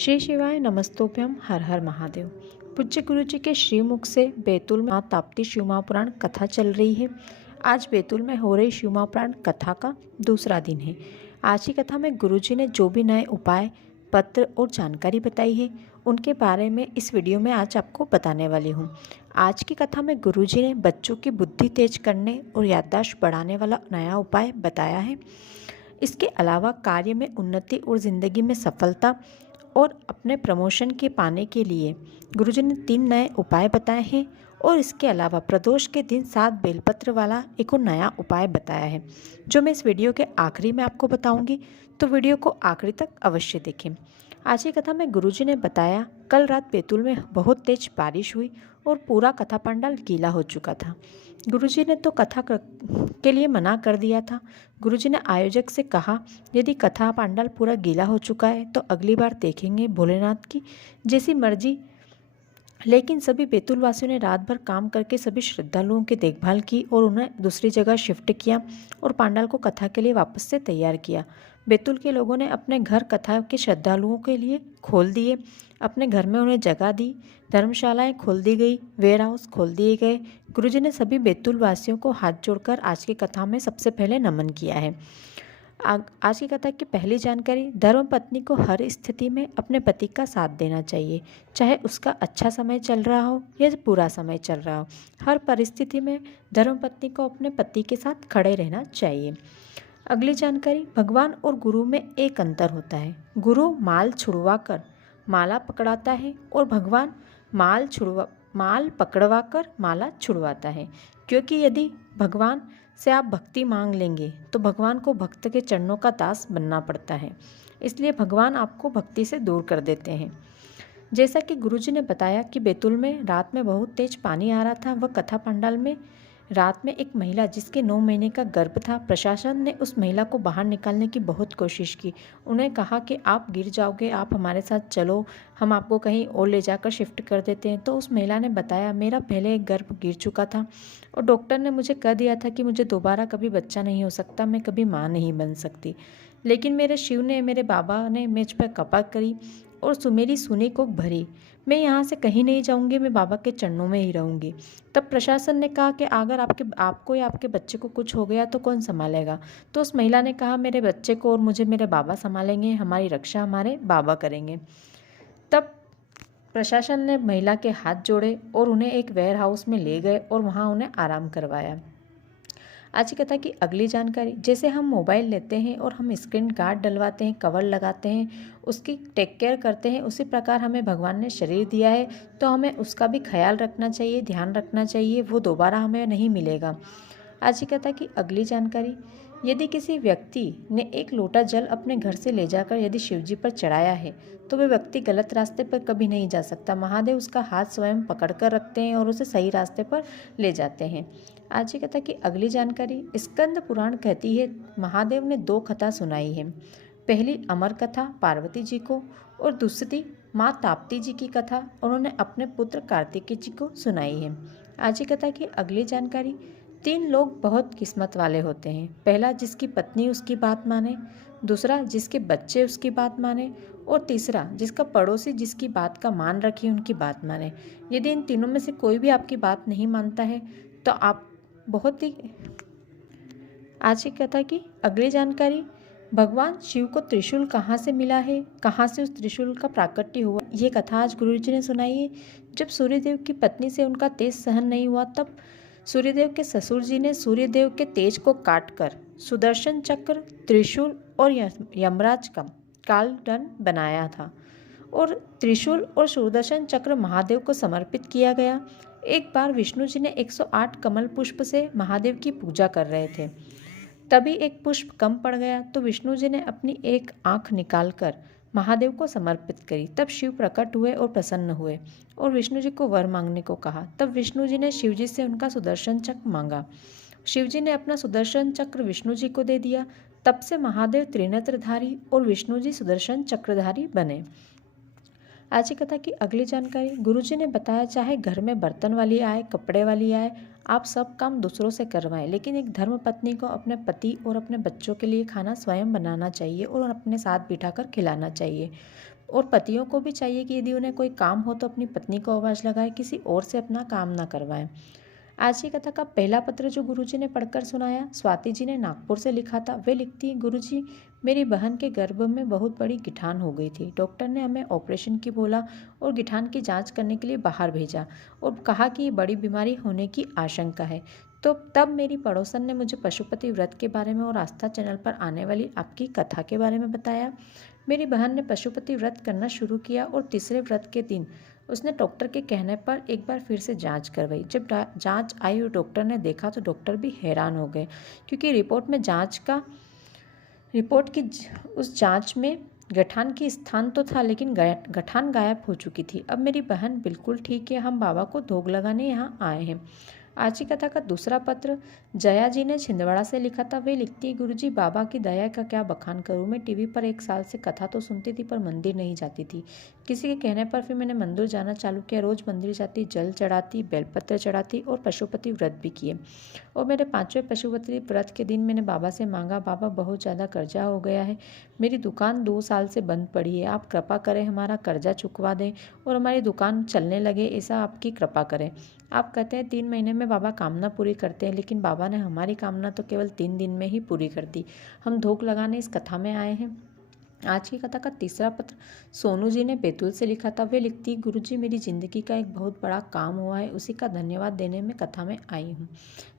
श्री शिवाय नमस्तोभ्यम हर हर महादेव। पूज्य गुरु जी के श्रीमुख से बैतूल में माँ ताप्ती शिव महापुराण कथा चल रही है। आज बैतूल में हो रही शिव महापुराण कथा का दूसरा दिन है। आज की कथा में गुरु जी ने जो भी नए उपाय, पत्र और जानकारी बताई है उनके बारे में इस वीडियो में आज आपको बताने वाली हूँ। आज की कथा में गुरु जी ने बच्चों की बुद्धि तेज करने और याददाश्त बढ़ाने वाला नया उपाय बताया है। इसके अलावा कार्य में उन्नति और ज़िंदगी में सफलता और अपने प्रमोशन के पाने के लिए गुरुजी ने 3 नए उपाय बताए हैं और इसके अलावा प्रदोष के दिन 7 बेलपत्र वाला एक और नया उपाय बताया है, जो मैं इस वीडियो के आखिरी में आपको बताऊंगी। तो वीडियो को आखिरी तक अवश्य देखें। आज की कथा में गुरुजी ने बताया, कल रात बैतूल में बहुत तेज बारिश हुई और पूरा कथा पंडाल गीला हो चुका था। गुरुजी ने तो कथा के लिए मना कर दिया था। गुरुजी ने आयोजक से कहा, यदि कथा पंडाल पूरा गीला हो चुका है तो अगली बार देखेंगे, भोलेनाथ की जैसी मर्जी। लेकिन सभी बैतूल वासियों ने रात भर काम करके सभी श्रद्धालुओं की देखभाल की और उन्हें दूसरी जगह शिफ्ट किया और पंडाल को कथा के लिए वापस से तैयार किया। बैतूल के लोगों ने अपने घर कथा के श्रद्धालुओं के लिए खोल दिए, अपने घर में उन्हें जगह दी, धर्मशालाएं खोल दी गई, वेयर हाउस खोल दिए गए। गुरुजी ने सभी बैतूल वासियों को हाथ जोड़कर आज की कथा में सबसे पहले नमन किया है। आज की कथा की पहली जानकारी, धर्मपत्नी को हर स्थिति में अपने पति का साथ देना चाहिए, चाहे उसका अच्छा समय चल रहा हो या बुरा समय चल रहा हो। हर परिस्थिति में धर्मपत्नी को अपने पति के साथ खड़े रहना चाहिए। अगली जानकारी, भगवान और गुरु में एक अंतर होता है। गुरु माल छुड़वा कर माला पकड़ाता है और भगवान माल पकड़वा कर माला छुड़वाता है। क्योंकि यदि भगवान से आप भक्ति मांग लेंगे तो भगवान को भक्त के चरणों का दास बनना पड़ता है, इसलिए भगवान आपको भक्ति से दूर कर देते हैं। जैसा कि गुरुजी ने बताया कि बैतूल में रात में बहुत तेज पानी आ रहा था। वह कथा पंडाल में रात में एक महिला जिसके 9 महीने का गर्भ था, प्रशासन ने उस महिला को बाहर निकालने की बहुत कोशिश की। उन्हें कहा कि आप गिर जाओगे, आप हमारे साथ चलो, हम आपको कहीं और ले जाकर शिफ्ट कर देते हैं। तो उस महिला ने बताया, मेरा पहले एक गर्भ गिर चुका था और डॉक्टर ने मुझे कह दिया था कि मुझे दोबारा कभी बच्चा नहीं हो सकता, मैं कभी माँ नहीं बन सकती। लेकिन मेरे शिव ने, मेरे बाबा ने मुझ पर कृपा करी और मेरी सुनी को भरी। मैं यहाँ से कहीं नहीं जाऊँगी, मैं बाबा के चरणों में ही रहूँगी। तब प्रशासन ने कहा कि अगर आपको या आपके बच्चे को कुछ हो गया तो कौन संभालेगा। तो उस महिला ने कहा, मेरे बच्चे को और मुझे मेरे बाबा संभालेंगे, हमारी रक्षा हमारे बाबा करेंगे। तब प्रशासन ने महिला के हाथ जोड़े और उन्हें एक वेयर हाउस में ले गए और वहाँ उन्हें आराम करवाया। आज की कथा की अगली जानकारी, जैसे हम मोबाइल लेते हैं और हम स्क्रीन गार्ड डलवाते हैं, कवर लगाते हैं, उसकी टेक केयर करते हैं, उसी प्रकार हमें भगवान ने शरीर दिया है तो हमें उसका भी ख्याल रखना चाहिए, ध्यान रखना चाहिए, वो दोबारा हमें नहीं मिलेगा। आज की कथा की अगली जानकारी, यदि किसी व्यक्ति ने एक लोटा जल अपने घर से ले जाकर यदि शिवजी पर चढ़ाया है तो वह व्यक्ति गलत रास्ते पर कभी नहीं जा सकता। महादेव उसका हाथ स्वयं पकड़कर रखते हैं और उसे सही रास्ते पर ले जाते हैं। आज की कथा की अगली जानकारी, स्कंद पुराण कहती है महादेव ने 2 कथा सुनाई है। पहली अमर कथा पार्वती जी को और दूसरी माँ ताप्ती जी की कथा उन्होंने अपने पुत्र कार्तिकेय जी को सुनाई है। आज की कथा की अगली जानकारी, 3 लोग बहुत किस्मत वाले होते हैं। पहला, जिसकी पत्नी उसकी बात माने, दूसरा, जिसके बच्चे उसकी बात माने, और तीसरा, जिसका पड़ोसी जिसकी बात का मान रखे, उनकी बात माने। यदि इन तीनों में से कोई भी आपकी बात नहीं मानता है तो आप बहुत ही। आज की कथा की अगली जानकारी, भगवान शिव को त्रिशूल कहाँ से मिला है, कहाँ से उस त्रिशूल का प्राकट्य हुआ, ये कथा आज गुरुजी ने सुनाई है। जब सूर्यदेव की पत्नी से उनका तेज सहन नहीं हुआ तब सूर्यदेव के ससुर जी ने सूर्यदेव के तेज को काटकर सुदर्शन चक्र, त्रिशूल और यमराज का कालदंड बनाया था और त्रिशूल और सुदर्शन चक्र महादेव को समर्पित किया गया। एक बार विष्णु जी ने 108 कमल पुष्प से महादेव की पूजा कर रहे थे। तभी एक पुष्प कम पड़ गया तो विष्णु जी ने अपनी एक आँख निकालकर महादेव को समर्पित करी। तब शिव प्रकट हुए और प्रसन्न हुए और विष्णु जी को वर मांगने को कहा। तब विष्णु जी ने शिव जी से उनका सुदर्शन चक्र मांगा। शिव जी ने अपना सुदर्शन चक्र विष्णु जी को दे दिया। तब से महादेव त्रिनेत्रधारी और विष्णु जी सुदर्शन चक्रधारी बने। आज की कथा की अगली जानकारी, गुरुजी ने बताया, चाहे घर में बर्तन वाली आए, कपड़े वाली आए, आप सब काम दूसरों से करवाएं, लेकिन एक धर्मपत्नी को अपने पति और अपने बच्चों के लिए खाना स्वयं बनाना चाहिए और अपने साथ बिठाकर खिलाना चाहिए। और पतियों को भी चाहिए कि यदि उन्हें कोई काम हो तो अपनी पत्नी को आवाज़ लगाए, किसी और से अपना काम ना करवाएं। आज की कथा का पहला पत्र जो गुरुजी ने पढ़कर सुनाया, स्वाति जी ने नागपुर से लिखा था। वे लिखती हैं, गुरुजी, मेरी बहन के गर्भ में बहुत बड़ी गिठान हो गई थी। डॉक्टर ने हमें ऑपरेशन की बोला और गिठान की जांच करने के लिए बाहर भेजा और कहा कि ये बड़ी बीमारी होने की आशंका है। तो तब मेरी पड़ोसन ने मुझे पशुपति व्रत के बारे में और आस्था चैनल पर आने वाली आपकी कथा के बारे में बताया। मेरी बहन ने पशुपति व्रत करना शुरू किया और तीसरे व्रत के दिन उसने डॉक्टर के कहने पर एक बार फिर से जांच करवाई। जब जांच आई और डॉक्टर ने देखा तो डॉक्टर भी हैरान हो गए, क्योंकि उस जांच में गठान की स्थान तो था, लेकिन गठान गायब हो चुकी थी। अब मेरी बहन बिल्कुल ठीक है। हम बाबा को धोग लगाने यहाँ आए हैं। आज की कथा का दूसरा पत्र जया जी ने छिंदवाड़ा से लिखा था। वे लिखती है, गुरुजी, बाबा की दया का क्या बखान करूं। मैं टीवी पर 1 साल से कथा तो सुनती थी पर मंदिर नहीं जाती थी। किसी के कहने पर फिर मैंने मंदिर जाना चालू किया। रोज मंदिर जाती, जल चढ़ाती, बेलपत्र चढ़ाती और पशुपति व्रत भी किए। और मेरे 5वें पशुपति व्रत के दिन मैंने बाबा से मांगा, बाबा बहुत ज़्यादा कर्जा हो गया है, मेरी दुकान 2 साल से बंद पड़ी है, आप कृपा करें हमारा कर्जा चुकवा दें और हमारी दुकान चलने लगे, ऐसा आपकी कृपा करें। आप कहते हैं 3 महीने में बाबा कामना पूरी करते हैं, लेकिन बाबा ने हमारी कामना तो केवल 3 दिन में ही पूरी कर दी। हम धोख लगाने इस कथा में आए हैं। आज की कथा का तीसरा पत्र सोनू जी ने बैतूल से लिखा था। वे लिखती, गुरुजी, मेरी ज़िंदगी का एक बहुत बड़ा काम हुआ है, उसी का धन्यवाद देने में कथा में आई हूँ।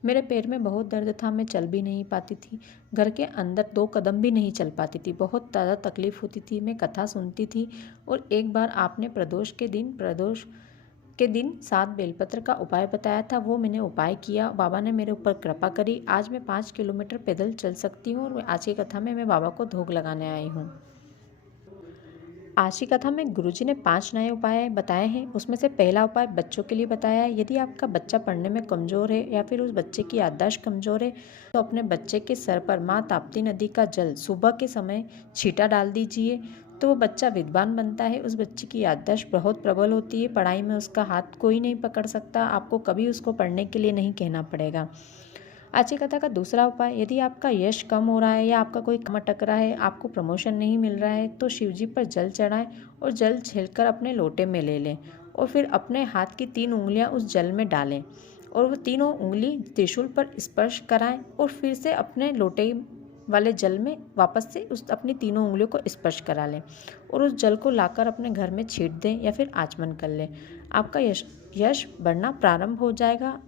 मेरे पैर में बहुत दर्द था, मैं चल भी नहीं पाती थी, घर के अंदर 2 कदम भी नहीं चल पाती थी, बहुत ज़्यादा तकलीफ होती थी। मैं कथा सुनती थी और एक बार आपने प्रदोष के दिन 7 बेलपत्र का उपाय बताया था, वो मैंने उपाय किया, बाबा ने मेरे ऊपर कृपा करी। आज मैं 5 किलोमीटर पैदल चल सकती हूँ और आज की कथा में मैं बाबा को धोग लगाने आई हूँ। आज की कथा में गुरुजी ने 5 नए उपाय बताए हैं। उसमें से पहला उपाय बच्चों के लिए बताया है। यदि आपका बच्चा पढ़ने में कमज़ोर है या फिर उस बच्चे की याददाश्त कमज़ोर है तो अपने बच्चे के सर पर माँ ताप्ती नदी का जल सुबह के समय छींटा डाल दीजिए, तो वो बच्चा विद्वान बनता है। उस बच्चे की याददाश्त बहुत प्रबल होती है, पढ़ाई में उसका हाथ कोई नहीं पकड़ सकता, आपको कभी उसको पढ़ने के लिए नहीं कहना पड़ेगा। आज की कथा का दूसरा उपाय, यदि आपका यश कम हो रहा है या आपका कोई काम अटक रहा है, आपको प्रमोशन नहीं मिल रहा है, तो शिवजी पर जल चढ़ाएं और जल छीलकर अपने लोटे में ले लें और फिर अपने हाथ की 3 उंगलियां उस जल में डालें और वो तीनों उंगली त्रिशूल पर स्पर्श कराएं और फिर से अपने लोटे वाले जल में वापस से अपनी तीनों उंगलियों को स्पर्श करा लें और उस जल को लाकर अपने घर में छींट दें या फिर आचमन कर लें। आपका यश बढ़ना प्रारंभ हो जाएगा।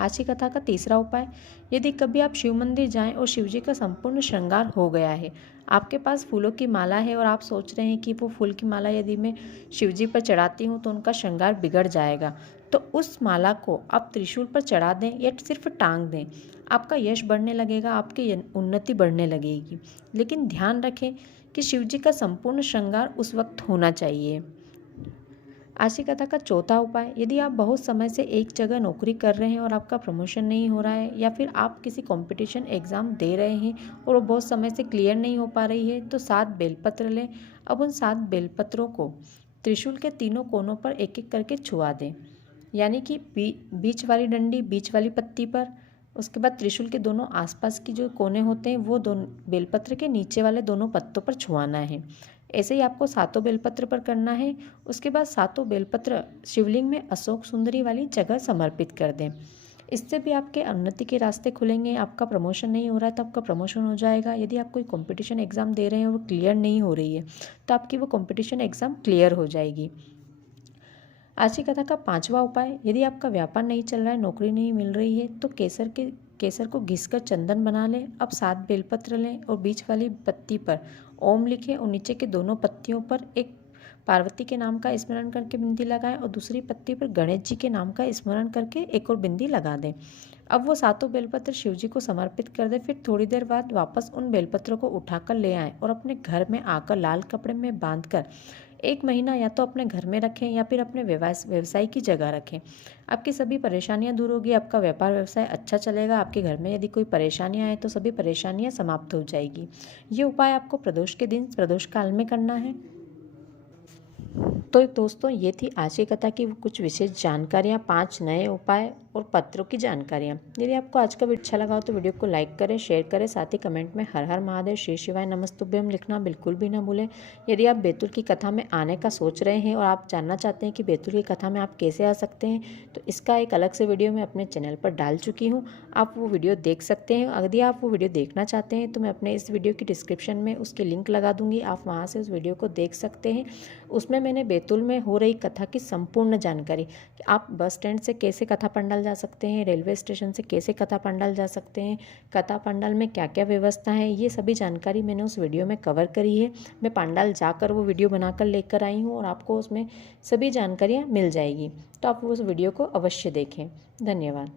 आज की कथा का तीसरा उपाय, यदि कभी आप शिव मंदिर जाएं और शिव जी का संपूर्ण श्रृंगार हो गया है, आपके पास फूलों की माला है और आप सोच रहे हैं कि वो फूल की माला यदि मैं शिव जी पर चढ़ाती हूँ तो उनका श्रृंगार बिगड़ जाएगा, तो उस माला को आप त्रिशूल पर चढ़ा दें या सिर्फ टांग दें। आपका यश बढ़ने लगेगा, आपकी उन्नति बढ़ने लगेगी। लेकिन ध्यान रखें कि शिव जी का संपूर्ण श्रृंगार उस वक्त होना चाहिए। आज की कथा का चौथा उपाय, यदि आप बहुत समय से एक जगह नौकरी कर रहे हैं और आपका प्रमोशन नहीं हो रहा है या फिर आप किसी कंपटीशन एग्ज़ाम दे रहे हैं और वो बहुत समय से क्लियर नहीं हो पा रही है, तो 7 बेलपत्र लें। अब उन 7 बेलपत्रों को त्रिशूल के तीनों कोनों पर एक एक करके छुआ दें, यानी कि बीच वाली डंडी बीच वाली पत्ती पर, उसके बाद त्रिशूल के दोनों आसपास की जो कोने होते हैं वो दोनों बेलपत्र के नीचे वाले दोनों पत्तों पर छुआना है। ऐसे ही आपको 7 बेलपत्र पर करना है। उसके बाद 7 बेलपत्र शिवलिंग में अशोक सुंदरी वाली जगह समर्पित कर दें। इससे भी आपके उन्नति के रास्ते खुलेंगे। आपका प्रमोशन नहीं हो रहा है तो आपका प्रमोशन हो जाएगा। यदि आप कोई कंपटीशन एग्ज़ाम दे रहे हैं और वो क्लियर नहीं हो रही है तो आपकी वो कंपटीशन एग्ज़ाम क्लियर हो जाएगी। आज की कथा का 5वां उपाय, यदि आपका व्यापार नहीं चल रहा है, नौकरी नहीं मिल रही है, तो केसर को घिसकर चंदन बना लें। अब 7 बेलपत्र लें और बीच वाली पत्ती पर ओम लिखें और नीचे के दोनों पत्तियों पर एक पार्वती के नाम का स्मरण करके बिंदी लगाएं और दूसरी पत्ती पर गणेश जी के नाम का स्मरण करके एक और बिंदी लगा दें। अब वो 7 बेलपत्र शिव जी को समर्पित कर दें। फिर थोड़ी देर बाद वापस उन बेलपत्रों को उठाकर ले आएं और अपने घर में आकर लाल कपड़े में बांधकर 1 महीना या तो अपने घर में रखें या फिर अपने व्यवसाय की जगह रखें। आपकी सभी परेशानियां दूर होगी, आपका व्यापार व्यवसाय अच्छा चलेगा। आपके घर में यदि कोई परेशानियां आए तो सभी परेशानियां समाप्त हो जाएगी। ये उपाय आपको प्रदोष के दिन प्रदोष काल में करना है। तो दोस्तों ये थी आज की कथा की कुछ विशेष जानकारियाँ, 5 नए उपाय और पत्रों की जानकारियाँ। यदि आपको आज का वीडियो अच्छा लगा हो तो वीडियो को लाइक करें, शेयर करें, साथ ही कमेंट में हर हर महादेव, श्री शिवाय नमस्तुभ्यम लिखना बिल्कुल भी ना भूलें। यदि आप बैतूल की कथा में आने का सोच रहे हैं और आप जानना चाहते हैं कि बैतूल की कथा में आप कैसे आ सकते हैं, तो इसका एक अलग से वीडियो मैं अपने चैनल पर डाल चुकी हूँ। आप वो वीडियो देख सकते हैं। यदि आप वो वीडियो देखना चाहते हैं तो मैं अपने इस वीडियो की डिस्क्रिप्शन में उसकी लिंक लगा दूँगी, आप वहाँ से उस वीडियो को देख सकते हैं। उसमें मैंने बैतूल में हो रही कथा की संपूर्ण जानकारी कि आप बस स्टैंड से कैसे कथा पंडाल जा सकते हैं, रेलवे स्टेशन से कैसे कथा पंडाल जा सकते हैं, कथा पंडाल में क्या क्या व्यवस्था है, ये सभी जानकारी मैंने उस वीडियो में कवर करी है। मैं पंडाल जाकर वो वीडियो बनाकर लेकर आई हूँ और आपको उसमें सभी जानकारियाँ मिल जाएगी। तो आप उस वीडियो को अवश्य देखें। धन्यवाद।